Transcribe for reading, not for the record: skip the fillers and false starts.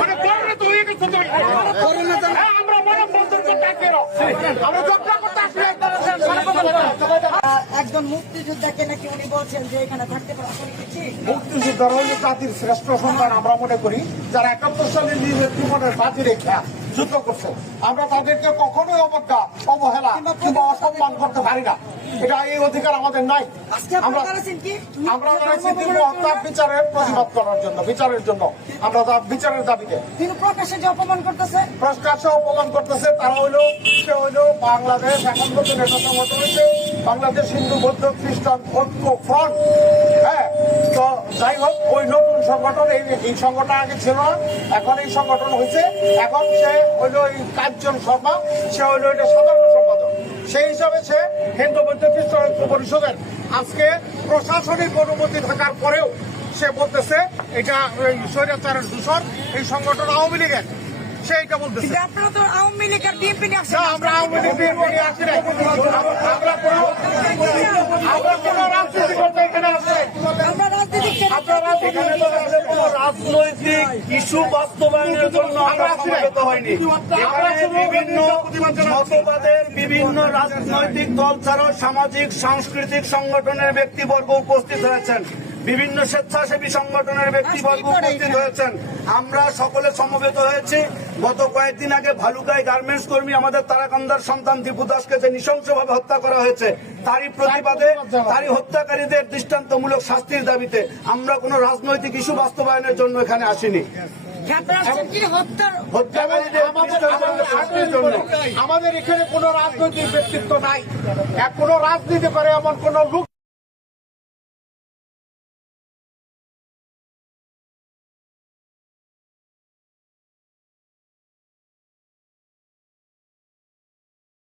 মানে করোনা তো হয়ে গেছে তুমি। আমরা মনে বন্ধুর করতে আসি না। আমরা যোদ্ধা করতে আসি না। একজন মুক্তিযোদ্ধাকে নাকি উনি বলছেন যে এখানে থাকতে পারে, আসলে কি ঠিক? মুক্তিযোদ্ধারা হল জাতির শ্রেষ্ঠ সন্তান আমরা মনে করি, যারা 71 সালে নিজের জীবনের বাজি রেখে যুদ্ধ করছে। আমরা তাদেরকে কখনোই অবহেলা কিংবা অসম্মান করতে পারি না। এটা এই অধিকার আমাদের নাই। আজকে আপনারা দাঁড়াচ্ছেন কি? আমরা দাঁড়াচ্ছি তীব্র হত্যার বিচারের প্রতিবাদ করার জন্য, বিচারের জন্য। আমরা বিচারের দাবিতে। তিনি প্রকাশ্যে যে অপমান করতেছে, প্রকাশ্যে অপমান করতেছে, তারা সে হইল বাংলাদেশ এখন নতুন একটা সংগঠন হয়েছে, বাংলাদেশ হিন্দু বৌদ্ধ খ্রিস্টান ঐক্য ফ্রন্ট। হ্যাঁ, তো যাই হোক, ওই নতুন সংগঠন, এই সংগঠন আগে ছিল না, এখন এই সংগঠন হয়েছে। এখন সে হইল এই কার্জন শর্মা, সে হইল এটা সাধারণ সম্পাদক। সেই হিসাবে সে হিন্দু বৌদ্ধ খ্রিস্টান ঐক্য পরিষদের আজকে প্রশাসনিক অনুমতি থাকার পরেও সে বলতেছে এটা স্বৈরাচারের দূষণ, এই সংগঠন আওয়ামী লীগের। সে এটা বলতেছে। কিন্তু আপনারা তো আওয়ামী লীগ আর বিএনপি নিয়ে আসছেন। না, আমরা আওয়ামী লীগ বিএনপি নিয়ে আসি না। আমরা কোনো রাজনীতি করতে এখানে আসি। আমরা রাজনীতি এখানে তো আসলে কোনো রাজনৈতিক ইস্যু বাস্তবায়নের জন্য আমরা সমবেত হয়নি। এখানে বিভিন্ন মতবাদের বিভিন্ন রাজনৈতিক দল ছাড়াও সামাজিক সাংস্কৃতিক সংগঠনের ব্যক্তিবর্গ উপস্থিত হয়েছেন, বিভিন্ন স্বেচ্ছাসেবী সংগঠনের ব্যক্তিবর্গ উপস্থিত হয়েছেন। আমরা সকলে সমবেত হয়েছি। গত কয়েকদিন আগে ভালুকায় গার্মেন্টস কর্মী আমাদের তারাকান্দার সন্তান দীপু দাসকে যে নৃশংসভাবে হত্যা করা হয়েছে, তারই প্রতিবাদে, তারই হত্যাকারীদের দৃষ্টান্তমূলক শাস্তির দাবিতে আমরা কোনো রাজনৈতিক ইস্যু বাস্তবায়নের জন্য এখানে আসিনি। আমাদের এখানে কোনো রাজনৈতিক ব্যক্তিত্ব নাই, কোনো রাজনীতি করে এমন কোন লোক